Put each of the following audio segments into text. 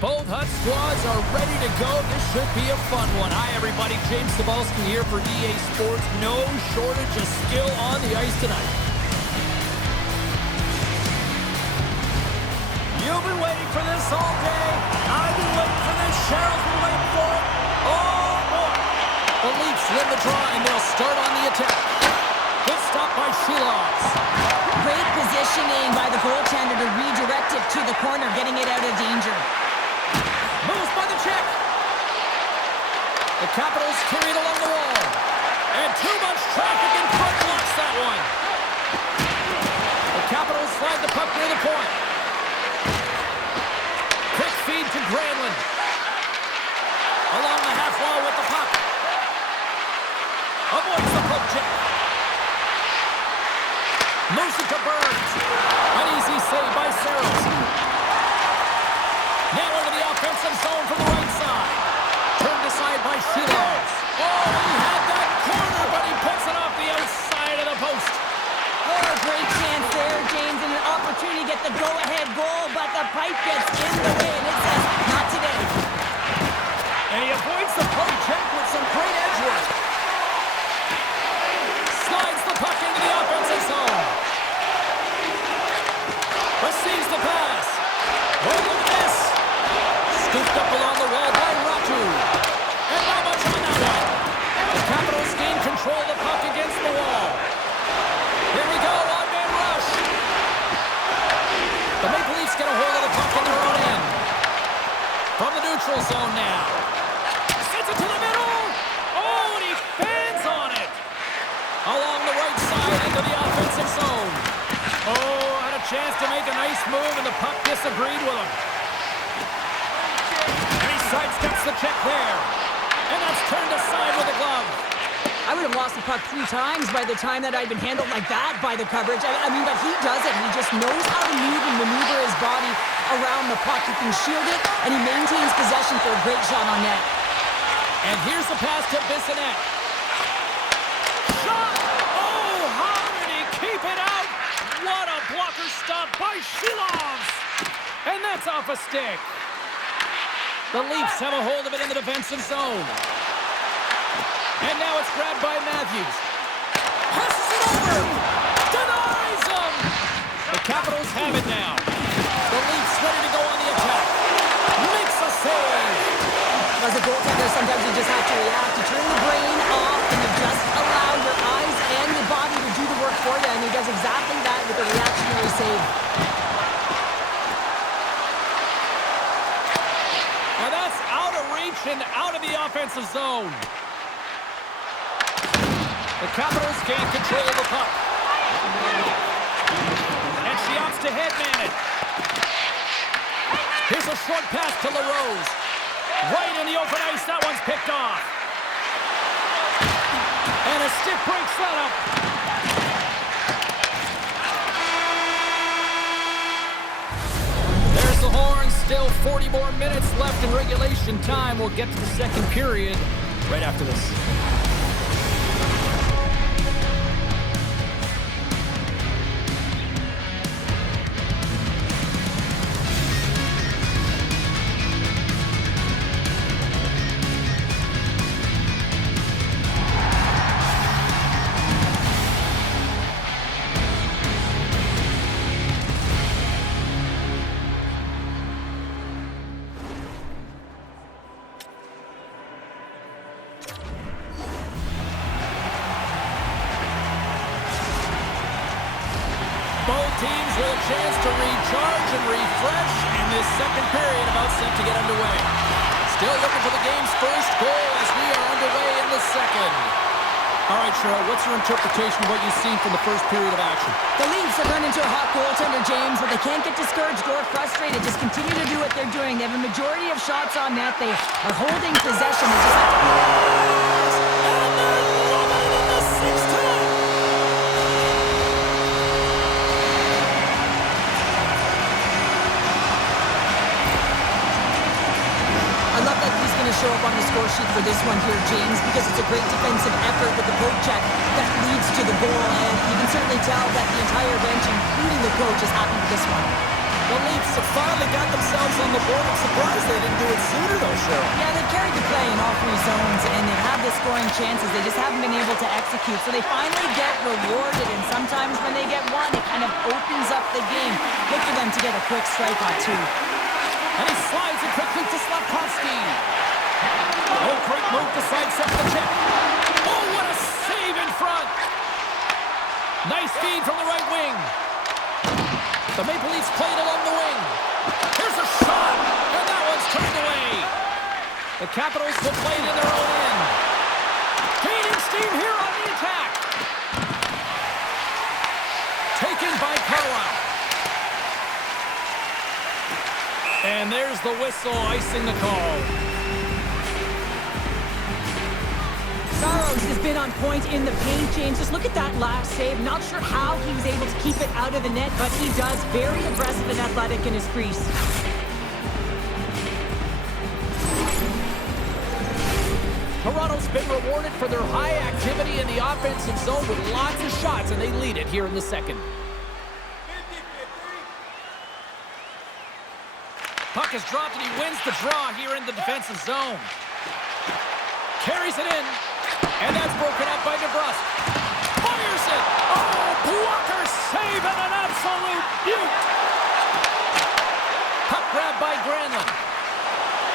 Both Hut squads are ready to go. This should be a fun one. Hi, everybody. James Cebulski here for EA Sports. No shortage of skill on the ice tonight. You've been waiting for this all day. I've been waiting for this. Cheryl's been waiting for it. Oh, boy. The Leafs win the draw, and they'll start on the attack. Good stop by Sheelovs. Great positioning by the goaltender to redirect it to the corner, getting it out of danger. Moves by the check. The Capitals carry it along the wall. And too much traffic in front blocks that one. The Capitals slide the puck near the point. Quick feed to Granlund. Along the half wall with the puck. Avoids the poke check. Moves it to Burns. An easy save by Saros. Now into the offensive zone from the right side. Turned aside by Sheelovs. Oh, he had that corner, but he puts it off the outside of the post. Oh, a great chance there, James, and an opportunity to get the go-ahead goal, but the pipe gets in the way, and it says, not today. And he avoids the poke check with some great edge work. Slides the puck into the offensive zone. Receives the pass. Oh, look at this. Scooped up along the wall by Ratu. And not much on that one. The Capitals gain control of the puck against the wall. Here we go, one-man rush. The Maple Leafs get a hold of the puck on their own end. From the neutral zone now. Sends it to the middle. Oh, and he fans on it. Along the right side into the offensive zone. Oh, had a chance to make a nice move, and the puck disagreed with him. And he sidesteps the check there. And that's turned aside with a glove. I would have lost the puck 3 times by the time that I'd been handled like that by the coverage. I mean, but he does it. He just knows how to move and maneuver his body around the puck. He can shield it, and he maintains possession for a great shot on net. And here's the pass to Bissonnette. Shot! Oh, how did he keep it out? What a blocker stop by Sheelovs! And that's off a stick. The Leafs have a hold of it in the defensive zone. And now it's grabbed by Matthews. Passes it over! Denies him! The Capitals have it now. The Leafs ready to go on the attack. Makes a save! As a goaltender, sometimes you just have to react. You turn the brain off and you just allow your eyes and your body to do the work for you. And he does exactly that with a reactionary save. Now that's out of reach and out of the offensive zone. The Capitals gain control of the puck. And she opts to headman it. Here's a short pass to LaRose. Right in the open ice, that one's picked off. And a stick breaks that up. There's the horn. Still 40 more minutes left in regulation time. We'll get to the second period right after this. Both teams with a chance to recharge and refresh, and this second period about set to get underway. Still looking for the game's first goal as we are underway in the second. All right, Cheryl, what's your interpretation of what you've seen from the first period of action? The Leafs have run into a hot goaltender, James, but they can't get discouraged or frustrated. Just continue to do what they're doing. They have a majority of shots on net. They are holding possession. They just have to... And they're loving it in the sixth time! I love that he's going to show up on the score sheet for this one here, James, because it's a great defensive effort with the poke check that leads to the goal, and you can certainly tell that the entire bench, including the coach, is happy with this one. The Leafs have finally got themselves on the board. I'm surprised they didn't do it sooner, though, Cheryl. Yeah, they've carried the play in all three zones, and they've had the scoring chances. They just haven't been able to execute. So they finally get rewarded, and sometimes when they get one, it kind of opens up the game. Look for them to get a quick strike on two. And he slides it quickly to Slafkovsky. Oh, great move to sidestep the check. Oh, what a save in front. Nice feed from the right wing. The Maple Leafs played along the wing. Here's a shot, and that one's turned away. The Capitals will play it in their own end. Gaining steam here on the attack. Taken by Carlisle. And there's the whistle, icing the call. Saros has been on point in the paint, James. Just look at that last save. Not sure how he was able to keep it out of the net, but he does. Very aggressive and athletic in his crease. Toronto's been rewarded for their high activity in the offensive zone with lots of shots, and they lead it here in the second. Puck is dropped, and he wins the draw here in the defensive zone. Carries it in, and that's broken up by DeBrusque. Fires it! Oh, blocker save and an absolute beaut! Puck grabbed by Granlund.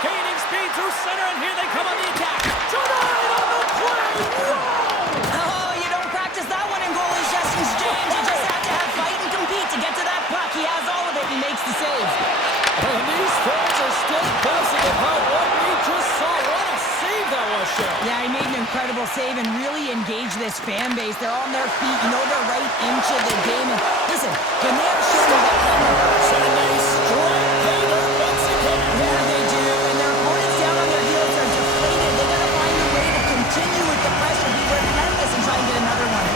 Gaining speed through center, and here they come on the attack. Denied on the play! Whoa! Oh, you don't practice that one in goalie sessions, James. You just have to have fight and compete to get to that puck. He has all of it. He makes the save. And these fans are still buzzing about what we just saw. What a save that was, Cheryl. Yeah, he made an incredible save and really engaged this fan base. They're on their feet. You know they're right into the game. And listen, when they are showing that And they strike Taylor once again. yeah, they do. And their opponents down on their heels are deflated. They got to find a way to continue with the pressure, be relentless, and try and get another one.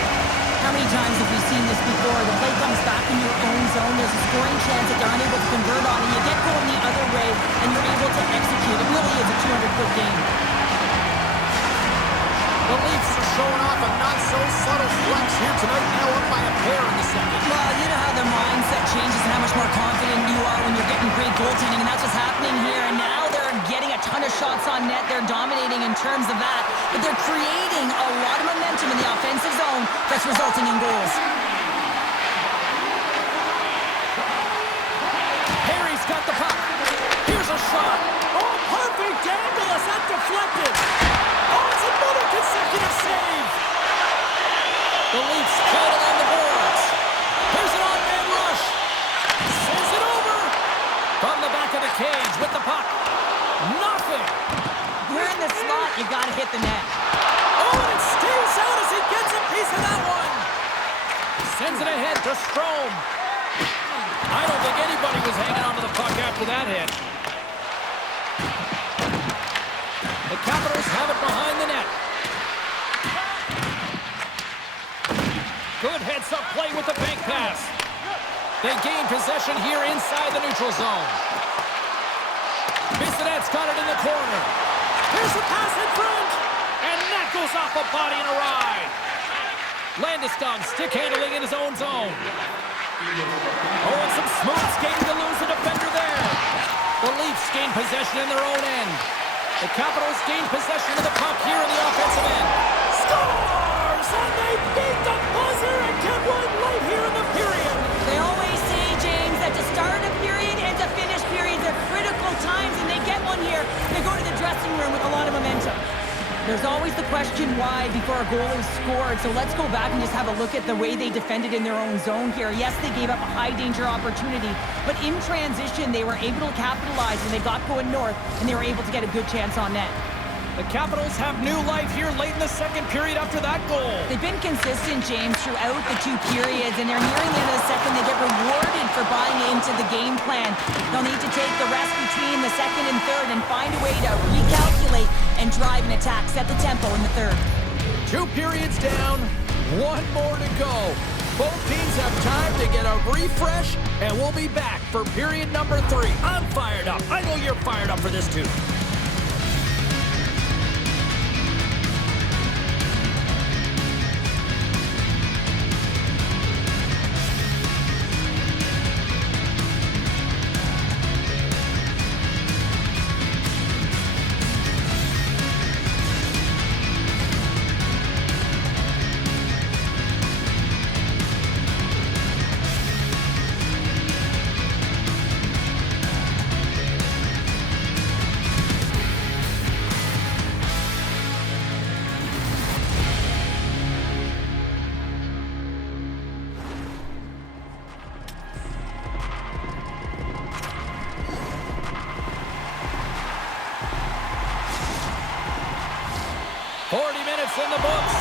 How many times have we seen this before? The play comes back in your own zone. There's a scoring chance that they're unable to convert on, and you get going the other way, and you're able to execute. It really is a 200-foot game. The Leafs are showing off a not-so-subtle flex here tonight, now up by a pair in the second. Well, you know how the mindset changes and how much more confident you are when you're getting great goaltending, and that's what's happening here. And now they're getting a ton of shots on net. They're dominating in terms of that, but they're creating a lot of momentum in the offensive zone that's resulting in goals. Harry's got the puck. Here's a shot. Oh, perfect angle as that deflected. Oh, it's another consecutive save. The Leafs play it on the boards. Here's an on-man rush. Sends it over. From the back of the cage with the puck. Nothing. You're in the slot. You got to hit the net. Oh, and it stays out as he gets a piece of that one. Sends it ahead to Strome. I don't think anybody was hanging on to the puck after that hit. The Capitals have it behind the net. Good heads-up play with the bank pass. They gain possession here inside the neutral zone. Bissonnette's got it in the corner. Here's the pass in front. And that goes off a body and a ride. Landeskog stick handling in his own zone. Oh, and some smooth skating to lose the defender there. The Leafs gain possession in their own end. The Capitals gain possession of the puck here in the offensive end. Scores! And they beat the buzzer and get one late here in the period. They always say, James, that to start a period and to finish periods are critical times, and they get one here. They go to the dressing room with a lot of momentum. There's always the question why before a goal is scored, so let's go back and just have a look at the way they defended in their own zone here. Yes, they gave up a high-danger opportunity, but in transition, they were able to capitalize when they got going north, and they were able to get a good chance on net. The Capitals have new life here late in the second period after that goal. They've been consistent, James, throughout the two periods, and they're nearing the end of the second. They get rewarded for buying into the game plan. They'll need to take the rest between the second and third and find a way to recalculate and drive an attack, set the tempo in the third. 2 periods down, 1 more to go. Both teams have time to get a refresh, and we'll be back for period number 3. I'm fired up. I know you're fired up for this too. 40 minutes in the books.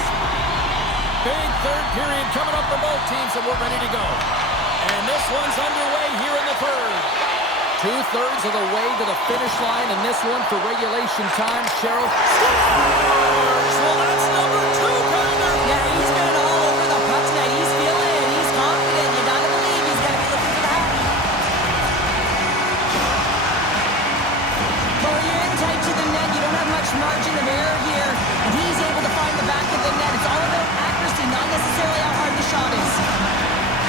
Big third period coming up for both teams, and we're ready to go. And this one's underway here in the third. 2/3 of the way to the finish line, and this one for regulation time. Cheryl scores! Well, that's number 2, Pounder. Yeah, he's been all over the puck tonight. He's feeling it. He's confident. You gotta believe he's gonna be looking for that. Well, when you're in tight to the net, you don't have much margin of error here, and he's able to find the back of the net. It's all about accuracy, not necessarily how hard the shot is.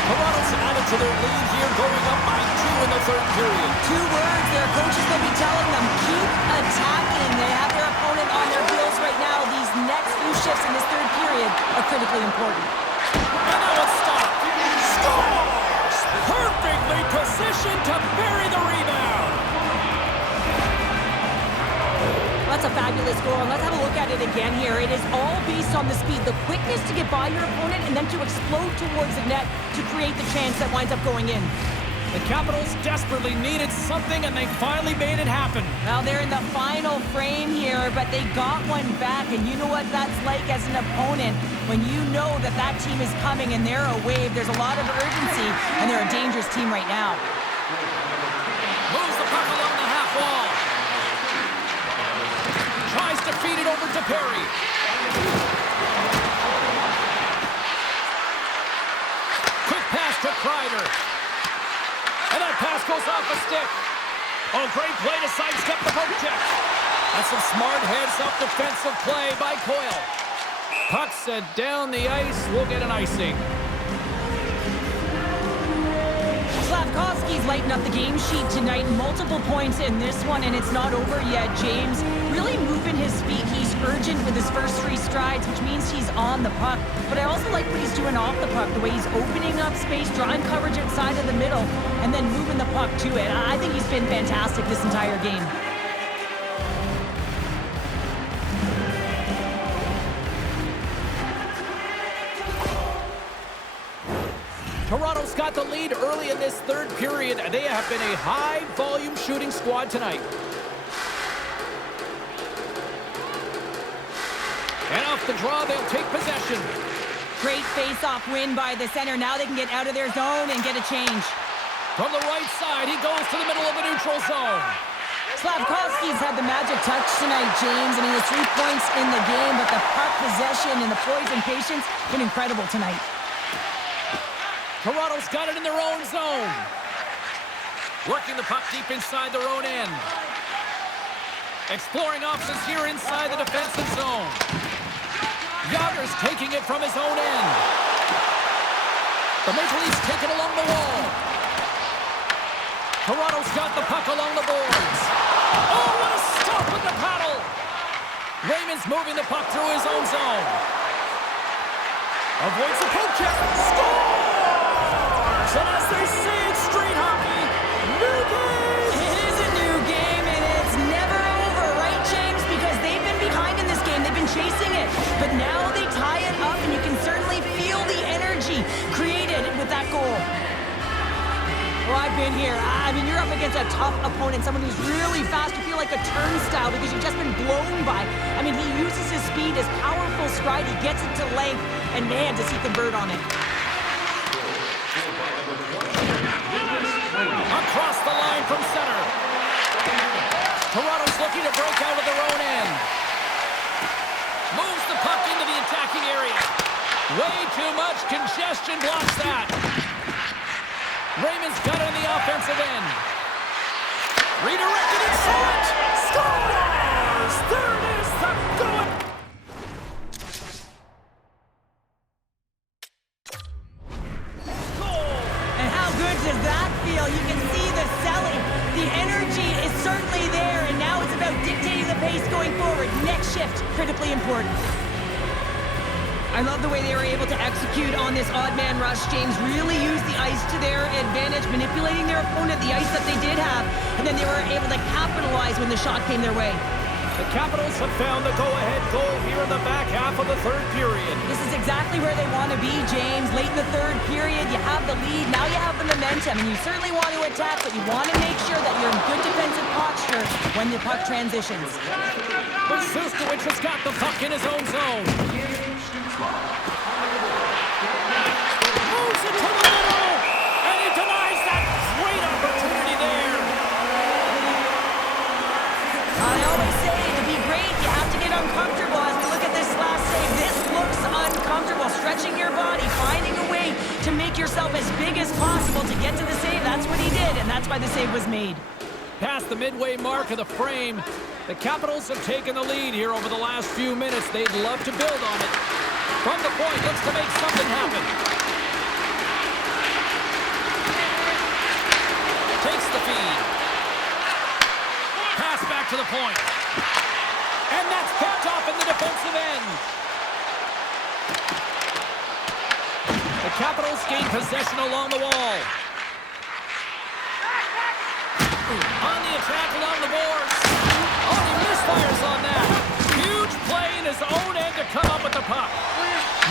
Toronto's added to their lead here, going up by 2 in the third period. 2 words their coaches will be telling them: keep attacking. They have their opponent on their heels right now. These next few shifts in this third period are critically important. And now it's stopped. Scores! Perfectly positioned to bury the rebound. That's a fabulous goal, and let's have a look at it again here. It is all based on the speed, the quickness to get by your opponent, and then to explode towards the net to create the chance that winds up going in. The Capitals desperately needed something, and they finally made it happen. Well, they're in the final frame here, but they got one back, and you know what that's like as an opponent. When you know that that team is coming and they're a wave, there's a lot of urgency, and they're a dangerous team right now. Moves the puck along the half wall. Tries to feed it over to Perry. Quick pass to Kreider. And that pass goes off a stick. Oh, great play to sidestep the poke check. That's some smart heads-up defensive play by Coyle. Puck set down the ice. We'll get an icing. Slavkovsky's lighting up the game sheet tonight. Multiple points in this one, and it's not over yet. James really moving his feet. He's urgent with his first 3 strides, which means he's on the puck. But I also like what he's doing off the puck, the way he's opening up space, drawing coverage outside of the middle, and then moving the puck to it. I think he's been fantastic this entire game. Toronto's got the lead early in this third period. They have been a high-volume shooting squad tonight. And off the draw, they'll take possession. Great face-off win by the center. Now they can get out of their zone and get a change. From the right side, he goes to the middle of the neutral zone. Slavkovsky's had the magic touch tonight, James. I mean, the 3 points in the game, but the puck possession and the poise and patience been incredible tonight. Toronto's got it in their own zone. Working the puck deep inside their own end. Exploring options here inside the defensive zone. Yager's taking it from his own end. The Maple Leafs take it along the wall. Toronto's got the puck along the boards. Oh, what a stop with the paddle! Raymond's moving the puck through his own zone. Avoids the poke check. Scores! And as they say in street hockey, new game! It is a new game, and it's never over, right, James? Because they've been behind in this game. They've been chasing it. But now they tie it up, and you can certainly feel the energy created with that goal. Well, I've been here. I mean, you're up against a tough opponent, someone who's really fast. You feel like a turnstile because you've just been blown by. I mean, he uses his speed, his powerful stride. He gets it to length, and man, does he convert on it. Across the line from center. Toronto's looking to break out of their own end. Moves the puck into the attacking area. Way too much congestion blocks that. Raymond's got it on the offensive end. Redirected in front. Scores! There it is, the goal. And how good does that feel? You can see the selling. The energy is certainly there, and now it's about dictating the pace going forward. Next shift, critically important. I love the way they were able to execute on this odd man rush. James really used the ice to their advantage, manipulating their opponent, the ice that they did have, and then they were able to capitalize when the shot came their way. The Capitals have found the go-ahead goal here in the back half of the third period. This is exactly where they want to be, James. Late in the third period, you have the lead. Now you have the momentum, and you certainly want to attack, but you want to make sure that you're in good defensive posture when the puck transitions. Zuzkowicz has got the puck in his own zone. Moves it to the middle, and he denies that great opportunity there. I always say, to be great, you have to get uncomfortable. As we look at this last save, this looks uncomfortable. Stretching your body, finding a way to make yourself as big as possible to get to the save. That's what he did, and that's why the save was made. Past the midway mark of the frame, the Capitals have taken the lead here over the last few minutes. They'd love to build on it. From the point, looks to make something happen. Takes the feed. Pass back to the point. And that's picked off in the defensive end. The Capitals gain possession along the wall. On the attack along the boards. Oh, he misfires on that. Huge play in his own end to come up with the puck.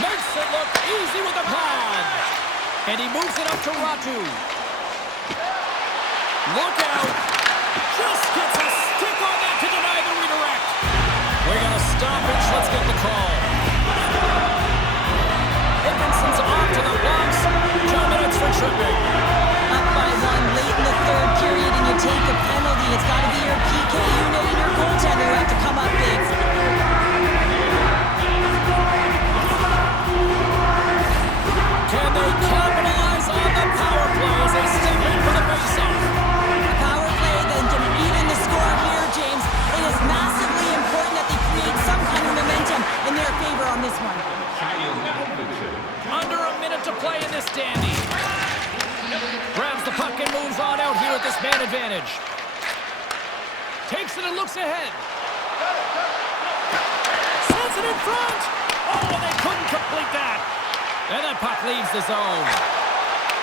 Makes it look easy with the pad. And he moves it up to Ratu. Look out. Just gets a stick on that to deny the redirect. We're going to stoppage. Let's get the call. Dickinson's off to the box. 2 minutes for tripping. Up by one late in the third period, and you take a penalty. It's got to be your PK unit and your goaltender who have to come up big. Can they capitalize on the power play as they step in for the faceoff? A power play that can even the score here, James. It is massively important that they create some kind of momentum in their favor on this one. Under a minute to play in this dandy. Grabs the puck and moves on out here at this man advantage. Takes it and looks ahead. Sends it in front. Oh, and they couldn't complete that. And that puck leaves the zone.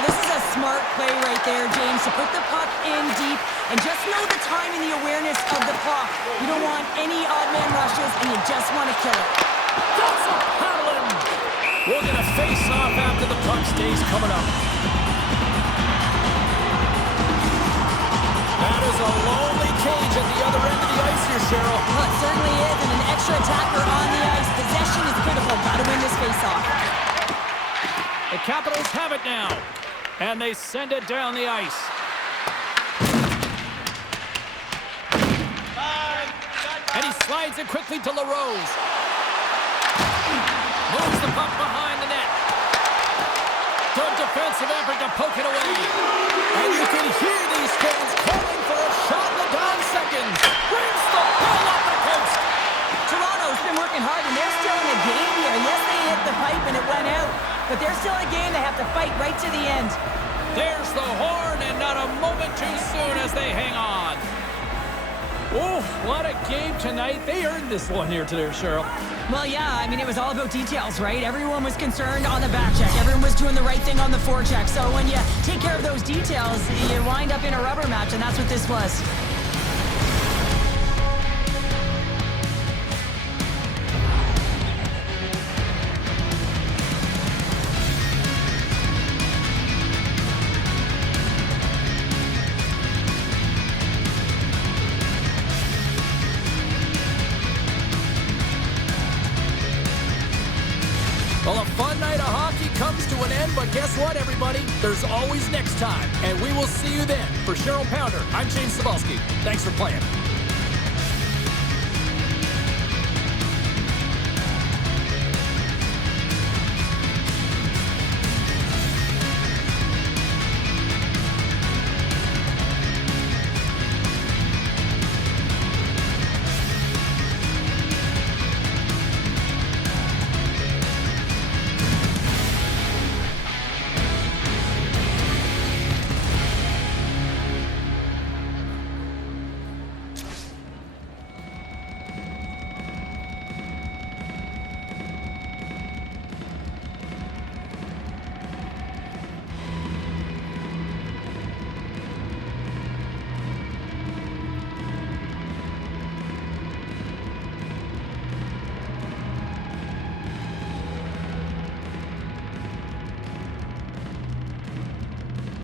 This is a smart play right there, James, to put the puck in deep and just know the time and the awareness of the puck. You don't want any odd man rushes, and you just want to kill it. That's a paddling. We're going to face off after the puck stays coming up. That is a lonely cage at the other end of the ice here, Cheryl. Well, it certainly is, and an extra attacker on the ice. Possession is critical. Got to win this face-off. The Capitals have it now, and they send it down the ice. And he slides it quickly to LaRose. Moves the puck behind the net. Good defensive effort to poke it away. And you can hear these fans calling for a shot in the down seconds. Brings the ball up the coast. Toronto's been working hard, and they're still in the game here. Yes, they hit the pipe and it went out, but they're still in a game. They have to fight right to the end. There's the horn, and not a moment too soon as they hang on. Oh, what a game tonight. They earned this one here today, Cheryl. Well, yeah, I mean, it was all about details, right? Everyone was concerned on the back check. Everyone was doing the right thing on the forecheck. So when you take care of those details, you wind up in a rubber match, and that's what this was. Well, a fun night of hockey comes to an end, but guess what, everybody? There's always next time, and we will see you then. For Cheryl Pounder, I'm James Cebulski. Thanks for playing.